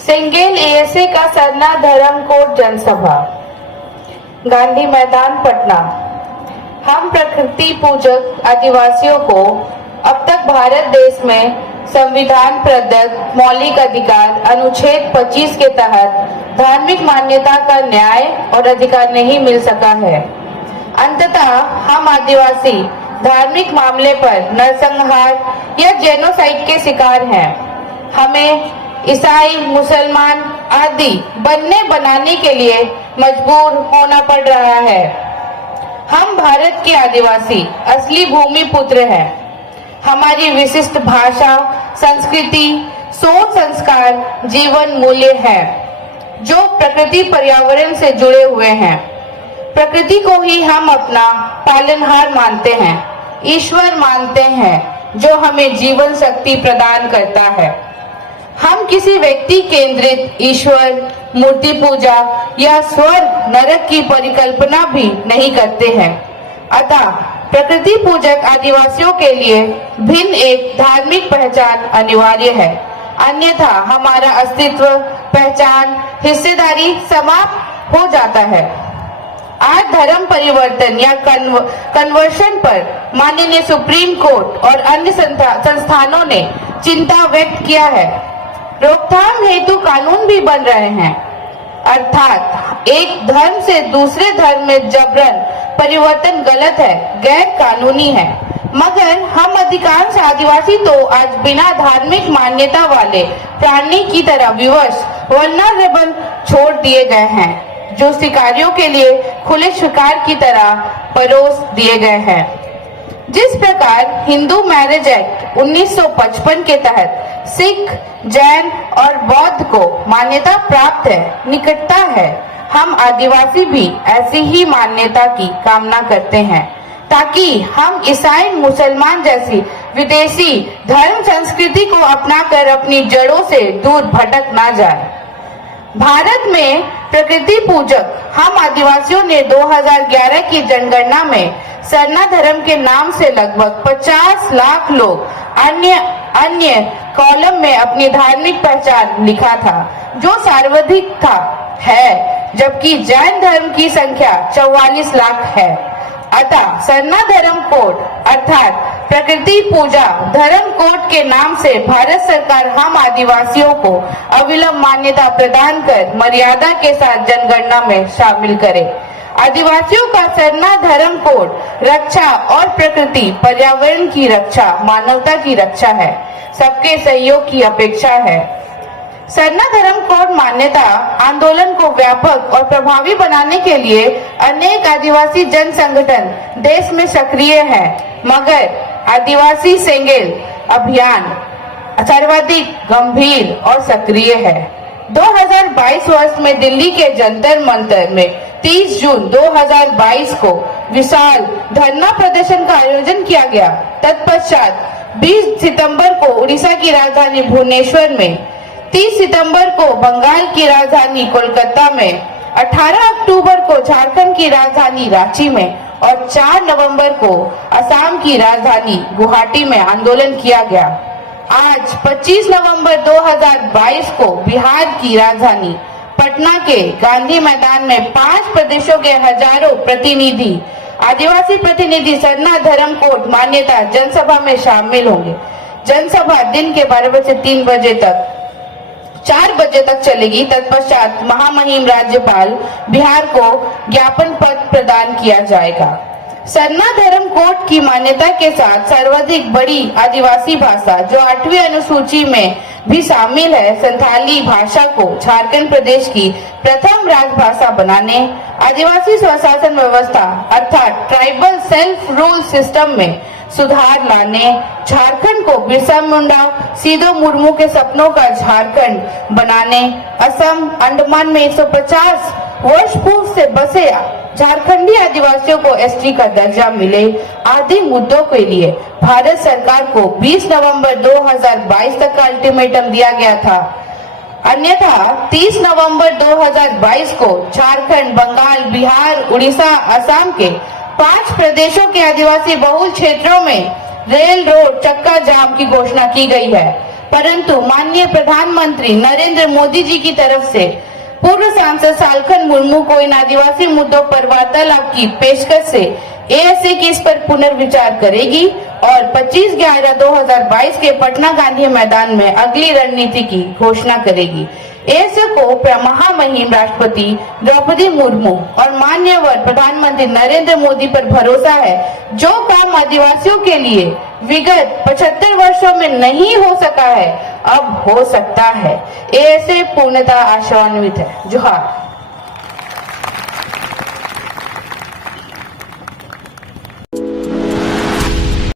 Single ASA का सरना धर्मकोट जनसभा, गांधी मैदान, पटना। हम प्रकृति पूजक आदिवासियों को अब तक भारत देश में संविधान प्रदत्त मौलिक अधिकार अनुच्छेद 25 के तहत धार्मिक मान्यता का न्याय और अधिकार नहीं मिल सका है। अंततः हम आदिवासी धार्मिक मामले पर नरसंहार या जेनोसाइड के शिकार हैं। हमें ईसाई, मुसलमान आदि बनाने के लिए मजबूर होना पड़ रहा है। हम भारत के आदिवासी असली भूमि पुत्र हैं। हमारी विशिष्ट भाषा, संस्कृति, सोच, संस्कार, जीवन मूल्य है जो प्रकृति पर्यावरण से जुड़े हुए हैं। प्रकृति को ही हम अपना पालनहार मानते हैं, ईश्वर मानते हैं जो हमें जीवन शक्ति प्रदान करता है। हम किसी व्यक्ति केंद्रित ईश्वर, मूर्ति पूजा या स्वर्ग नरक की परिकल्पना भी नहीं करते हैं। अतः प्रकृति पूजक आदिवासियों के लिए भिन्न एक धार्मिक पहचान अनिवार्य है, अन्यथा हमारा अस्तित्व, पहचान, हिस्सेदारी समाप्त हो जाता है। आज धर्म परिवर्तन या कन्वर्शन पर माननीय सुप्रीम कोर्ट और अन्य संस्थानों ने चिंता व्यक्त किया है। रोकथाम हेतु कानून भी बन रहे हैं, अर्थात एक धर्म से दूसरे धर्म में जबरन परिवर्तन गलत है, गैर कानूनी है। मगर हम अधिकांश आदिवासी तो आज बिना धार्मिक मान्यता वाले प्राणी की तरह विवश, वल्नरेबल छोड़ दिए गए हैं, जो शिकारियों के लिए खुले शिकार की तरह परोस दिए गए हैं। जिस प्रकार हिंदू मैरिज एक्ट 1955 के तहत सिख, जैन और बौद्ध को मान्यता प्राप्त है, निकटता है, हम आदिवासी भी ऐसी ही मान्यता की कामना करते हैं, ताकि हम ईसाई, मुसलमान जैसी विदेशी धर्म संस्कृति को अपनाकर अपनी जड़ों से दूर भटक ना जाए। भारत में प्रकृति पूजक हम आदिवासियों ने 2011 की जनगणना में सरना धर्म के नाम से लगभग 50 लाख लोग अन्य कॉलम में अपनी धार्मिक पहचान लिखा था, जो सर्वाधिक है, जबकि जैन धर्म की संख्या 44 लाख है। अतः सरना धर्म कोड अर्थात प्रकृति पूजा धर्म कोड के नाम से भारत सरकार हम आदिवासियों को अविलंब मान्यता प्रदान कर मर्यादा के साथ जनगणना में शामिल करे। आदिवासियों का सरना धर्म कोड रक्षा और प्रकृति पर्यावरण की रक्षा, मानवता की रक्षा है, सबके सहयोग की अपेक्षा है। सरना धर्म कोड मान्यता आंदोलन को व्यापक और प्रभावी बनाने के लिए अनेक आदिवासी जन संगठन देश में सक्रिय हैं, मगर आदिवासी सेंगेल अभियान सर्वाधिक गंभीर और सक्रिय है। 2022 वर्ष में दिल्ली के जंतर मंतर में 30 जून 2022 को विशाल धरना प्रदर्शन का आयोजन किया गया। तत्पश्चात 20 सितंबर को उड़ीसा की राजधानी भुवनेश्वर में, 30 सितंबर को बंगाल की राजधानी कोलकाता में, 18 अक्टूबर को झारखंड की राजधानी रांची में और 4 नवंबर को असम की राजधानी गुवाहाटी में आंदोलन किया गया। आज 25 नवंबर 2022 को बिहार की राजधानी पटना के गांधी मैदान में 5 प्रदेशों के हजारों प्रतिनिधि, आदिवासी प्रतिनिधि सरना धर्म कोड मान्यता जनसभा में शामिल होंगे। जनसभा दिन के 12 बजे से 3 बजे तक 4 बजे तक चलेगी। तत्पश्चात महामहिम राज्यपाल बिहार को ज्ञापन पत्र प्रदान किया जाएगा। सरना धर्म कोड की मान्यता के साथ सर्वाधिक बड़ी आदिवासी भाषा जो 8वीं अनुसूची में भी शामिल है, संथाली भाषा को झारखंड प्रदेश की प्रथम राजभाषा बनाने, आदिवासी स्वशासन व्यवस्था अर्थात ट्राइबल सेल्फ रूल सिस्टम में सुधार लाने, झारखंड को बिरसा मुंडा, सीधो मुर्मू के सपनों का झारखंड बनाने, असम, अंडमान में 150 वर्ष पूर्व से बसे झारखंडी आदिवासियों को एसटी का दर्जा मिले आदि मुद्दों के लिए भारत सरकार को 20 नवंबर 2022 तक का अल्टीमेटम दिया गया था। अन्यथा 30 नवंबर 2022 को झारखंड, बंगाल, बिहार, उड़ीसा, असम के 5 प्रदेशों के आदिवासी बहुल क्षेत्रों में रेल रोड चक्का जाम की घोषणा की गई है। परंतु माननीय प्रधानमंत्री नरेंद्र मोदी जी की तरफ से पूर्व सांसद सालखन मुर्मू को इन आदिवासी मुद्दों पर वार्तालाप की पेशकश से एएसए की इस पर पुनर्विचार करेगी और 25/11/2022 के पटना गांधी मैदान में अगली रणनीति की घोषणा करेगी। एएसए को महामहिम राष्ट्रपति द्रौपदी मुर्मू और माननीय प्रधानमंत्री नरेंद्र मोदी पर भरोसा है। जो काम आदिवासियों के लिए विगत 75 वर्षों में नहीं हो सका है, अब हो सकता है। एएसए पूर्णतः आशान्वित है। जोहार।